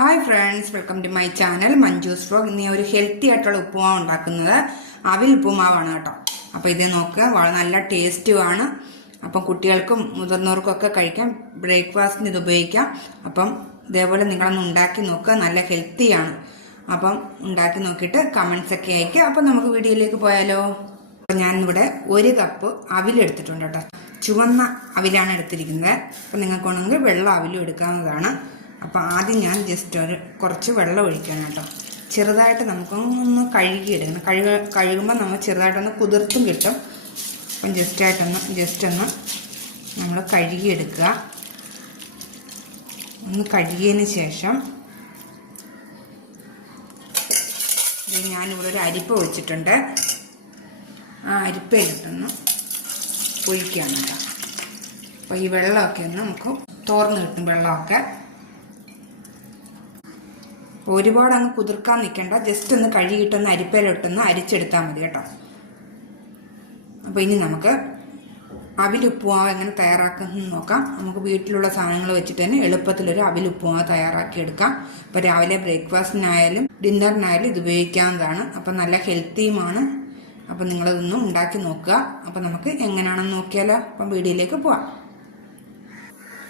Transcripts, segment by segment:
Hi friends welcome to my channel Manju's frog ഇന്ന് ഒരു healthy ആയിട്ടുള്ള ഉപ്പുമാവ് ഉണ്ടാക്കുന്നത് അവിൽ ഉപ്പുമാവാണ് കേട്ടോ. അപ്പോൾ ഇത് നോക്കുക വളരെ നല്ല ടേസ്റ്റുമാണ് അപ്പം കുട്ടികൾക്കും മുതിർന്നവർക്കും ഒക്കെ കഴിക്കാം ബ്രേക്ക്ഫാസ്റ്റിന് ഇത് ഉപയോഗിക്കാം. അപ്പം ഇതേപോലെ നിങ്ങളൊന്ന് ഉണ്ടാക്കി നോക്കുക നല്ല ഹെൽത്തിയാണ് അപ്പം ഉണ്ടാക്കി നോക്കിയിട്ട് കമൻസ് ഒക്കെ അയക്കുക അപ്പം നമുക്ക് വീഡിയോയിലേക്ക് പോയാലോ? അപ്പം ഞാനിവിടെ ഒരു കപ്പ് അവിലെടുത്തിട്ടുണ്ട് കേട്ടോ. ചുവന്ന അവിലാണ് എടുത്തിരിക്കുന്നത്. അപ്പം നിങ്ങൾക്ക് വേണമെങ്കിൽ വെള്ളം അവിലും എടുക്കാവുന്നതാണ്. അപ്പോൾ ആദ്യം ഞാൻ ജസ്റ്റ് ഒരു കുറച്ച് വെള്ളം ഒഴിക്കണം കേട്ടോ. ചെറുതായിട്ട് നമുക്കൊന്ന് കഴുകിയെടുക്കണം. കഴുക കഴുകുമ്പോൾ നമ്മൾ ചെറുതായിട്ടൊന്ന് കുതിർത്തും കിട്ടും. അപ്പം ജസ്റ്റായിട്ടൊന്ന് ജസ്റ്റ് ഒന്ന് നമ്മൾ കഴുകിയെടുക്കുക. ഒന്ന് കഴുകിയതിന് ശേഷം ഞാനിവിടെ ഒരു അരിപ്പ വെച്ചിട്ടുണ്ട് ആ അരിപ്പയിലിട്ടൊന്ന് ഒഴിക്കുകയാണ് കേട്ടോ. അപ്പോൾ ഈ വെള്ളമൊക്കെ ഒന്ന് നമുക്ക് തോർന്ന് കിട്ടും വെള്ളമൊക്കെ. ഒരുപാട് അങ്ങ് കുതിർക്കാൻ നിൽക്കണ്ട ജസ്റ്റ് ഒന്ന് കഴുകിയിട്ടൊന്ന് അരിപ്പയിലിട്ടൊന്ന് അരിച്ചെടുത്താൽ മതി കേട്ടോ. അപ്പോൾ ഇനി നമുക്ക് അവിലുപ്പുമാവ് എങ്ങനെ തയ്യാറാക്കുന്നു നോക്കാം. നമുക്ക് വീട്ടിലുള്ള സാധനങ്ങൾ വെച്ചിട്ട് തന്നെ എളുപ്പത്തിലൊരു അവിലുപ്പുമാവ് തയ്യാറാക്കി എടുക്കാം ഇപ്പോൾ രാവിലെ ബ്രേക്ക്ഫാസ്റ്റിനായാലും ഡിന്നറിനായാലും ഇത് ഉപയോഗിക്കാവുന്നതാണ്. അപ്പം നല്ല ഹെൽത്തിയുമാണ്. അപ്പം നിങ്ങളിതൊന്നും ഉണ്ടാക്കി നോക്കുക. അപ്പം നമുക്ക് എങ്ങനെയാണെന്ന് നോക്കിയാലോ. അപ്പം വീഡിയോയിലേക്ക് പോവാം.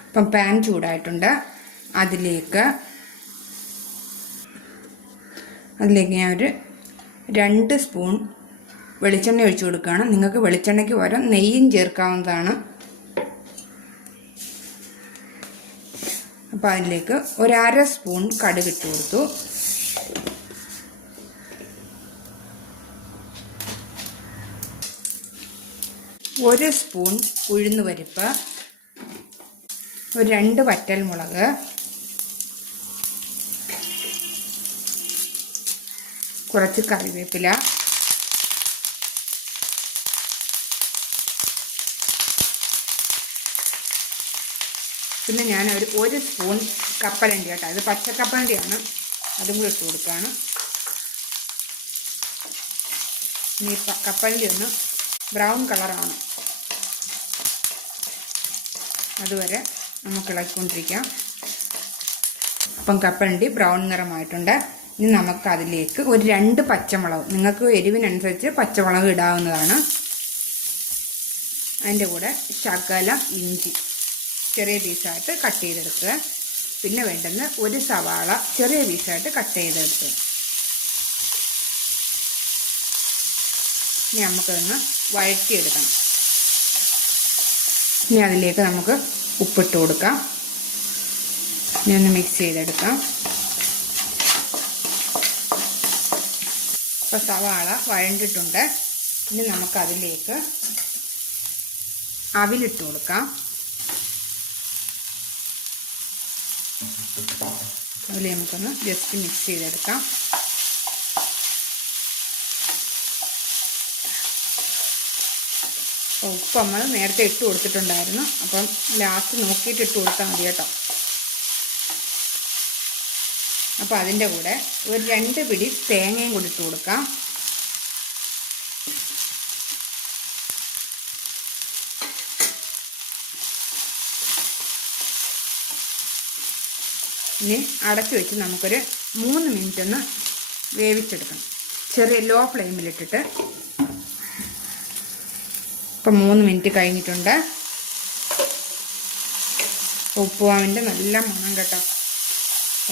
അപ്പം പാൻ ചൂടായിട്ടുണ്ട്. അതിലേക്ക് അതിലേക്ക് ഞാൻ ഒരു രണ്ട് സ്പൂൺ വെളിച്ചെണ്ണ ഒഴിച്ചു കൊടുക്കുകയാണ്. നിങ്ങൾക്ക് വെളിച്ചെണ്ണയ്ക്ക് പകരം നെയ്യും ചേർക്കാവുന്നതാണ്. അപ്പോൾ അതിലേക്ക് ഒരു അര സ്പൂൺ കടുക് ഇട്ട് കൊടുത്തു. ഒരു സ്പൂൺ ഉഴുന്ന് ഉഴുന്നുപരിപ്പ് ഒരു രണ്ട് വറ്റൽ കുറച്ച് കറിവേപ്പില. പിന്നെ ഞാൻ ഒരു ഒരു സ്പൂൺ കപ്പലണ്ടി കേട്ടോ. ഇത് പച്ചക്കപ്പലണ്ടിയാണ്. അതും കൂടി ഇട്ട് കൊടുക്കുകയാണ് ഇനി കപ്പലണ്ടി ഒന്ന് ബ്രൗൺ കളറാണ്. അതുവരെ നമുക്ക് ഇളക്കിക്കൊണ്ടിരിക്കാം. അപ്പം കപ്പലണ്ടി ബ്രൗൺ നിറമായിട്ടുണ്ട്. ഇനി നമുക്ക് അതിലേക്ക് ഒരു രണ്ട് പച്ചമുളക് നിങ്ങൾക്ക് എരിവിനനുസരിച്ച് പച്ചമുളക് ഇടാവുന്നതാണ്. അതിന്റെ കൂടെ ശകല ഇഞ്ചി ചെറിയ പീസായിട്ട് കട്ട് ചെയ്തെടുക്കുക. പിന്നെ വേണ്ടുന്ന ഒരു സവാള ചെറിയ പീസായിട്ട് കട്ട് ചെയ്തെടുക്കുക. ഇനി നമുക്കതൊന്ന് വഴറ്റിയെടുക്കണം. ഇനി അതിലേക്ക് നമുക്ക് ഉപ്പിട്ട് കൊടുക്കാം. ഇനി ഒന്ന് മിക്സ് ചെയ്തെടുക്കാം. ഇപ്പോൾ സവാള വഴണ്ടിട്ടുണ്ട്. ഇനി നമുക്കതിലേക്ക് അവിലിട്ട് കൊടുക്കാം. അതിൽ നമുക്കൊന്ന് ജസ്റ്റ് മിക്സ് ചെയ്തെടുക്കാം. ഉപ്പ് നമ്മൾ നേരത്തെ ഇട്ട് കൊടുത്തിട്ടുണ്ടായിരുന്നു. അപ്പം ലാസ്റ്റ് നോക്കിയിട്ട് ഇട്ട് കൊടുത്താൽ മതി കേട്ടോ. അപ്പോൾ അതിന്റെ കൂടെ ഒരു രണ്ട് പിടി തേങ്ങയും കൂടി ഇട്ട് കൊടുക്കാം. ഇനി അടച്ചു വെച്ച് നമുക്കൊരു മൂന്ന് മിനിറ്റ് ഒന്ന് വേവിച്ചെടുക്കണം. ചെറിയ ലോ ഫ്ലെയിമിലിട്ടിട്ട്. ഇപ്പം മൂന്ന് മിനിറ്റ് കഴിഞ്ഞിട്ടുണ്ട്. ഉപ്പുവാവിന്റെ നല്ല മണം കേട്ടോ.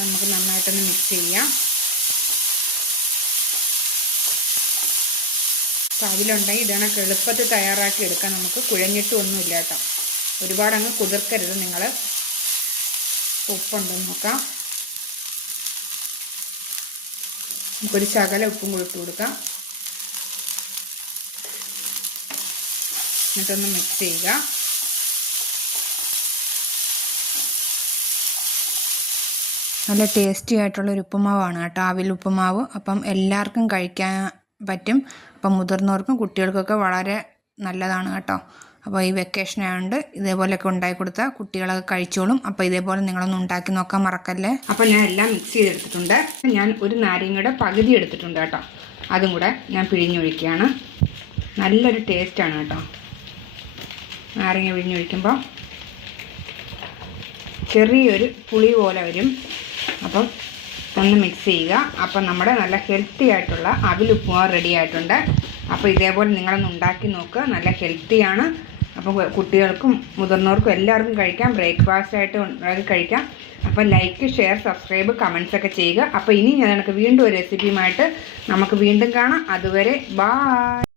നമുക്ക് നന്നായിട്ടൊന്ന് മിക്സ് ചെയ്യാം. അപ്പം അതിലുണ്ടെങ്കിൽ ഇതണക്ക് എളുപ്പത്തിൽ തയ്യാറാക്കി എടുക്കാൻ നമുക്ക് കുഴഞ്ഞിട്ടും ഒന്നും കേട്ടോ. ഒരുപാടങ്ങ് കുതിർക്കരുത് നിങ്ങൾ. ഉപ്പുണ്ടോ നോക്കാം. നമുക്കൊരു ശകല ഉപ്പും കൂടി ഇട്ട് കൊടുക്കാം. എന്നിട്ടൊന്ന് മിക്സ് ചെയ്യുക. നല്ല ടേസ്റ്റി ആയിട്ടുള്ള ഒരു ഉപ്പുമാവാണ് കേട്ടോ. ആവിൽ ഉപ്പുമാവ്. അപ്പം എല്ലാവർക്കും കഴിക്കാൻ പറ്റും. അപ്പം മുതിർന്നവർക്കും കുട്ടികൾക്കൊക്കെ വളരെ നല്ലതാണ് കേട്ടോ. അപ്പോൾ ഈ വെക്കേഷൻ ആയതുകൊണ്ട് ഇതേപോലെയൊക്കെ ഉണ്ടാക്കി കൊടുത്താൽ കുട്ടികളൊക്കെ കഴിച്ചോളും. അപ്പോൾ ഇതേപോലെ നിങ്ങളൊന്ന് ഉണ്ടാക്കി നോക്കാൻ മറക്കല്ലേ? അപ്പോൾ ഞാൻ എല്ലാം മിക്സ് ചെയ്തെടുത്തിട്ടുണ്ട്. ഞാൻ ഒരു നാരങ്ങയുടെ പകുതി എടുത്തിട്ടുണ്ട് കേട്ടോ. അതും കൂടെ ഞാൻ പിഴിഞ്ഞൊഴിക്കുകയാണ്. നല്ലൊരു ടേസ്റ്റാണ് കേട്ടോ. നാരങ്ങ പിഴിഞ്ഞൊഴിക്കുമ്പോൾ ചെറിയൊരു പുളി പോലെ വരും. അപ്പം ഒന്ന് മിക്സ് ചെയ്യുക. അപ്പം നമ്മുടെ നല്ല ഹെൽത്തി ആയിട്ടുള്ള അവിൽ ഉപ്പുമാവ് റെഡി ആയിട്ടുണ്ട്. അപ്പോൾ ഇതേപോലെ നിങ്ങളൊന്ന് ഉണ്ടാക്കി നോക്കുക. നല്ല ഹെൽത്തിയാണ് അപ്പോൾ കുട്ടികൾക്കും മുതിർന്നവർക്കും എല്ലാവർക്കും കഴിക്കാം. ബ്രേക്ക്ഫാസ്റ്റ് ആയിട്ട് ഉണ്ടാക്കി കഴിക്കാം. അപ്പോൾ ലൈക്ക് ഷെയർ സബ്സ്ക്രൈബ് കമൻസ് ഒക്കെ ചെയ്യുക. അപ്പോൾ ഇനി ഞാൻ വീണ്ടും ഒരു റെസിപ്പിയുമായിട്ട് നമുക്ക് വീണ്ടും കാണാം. അതുവരെ ബായ്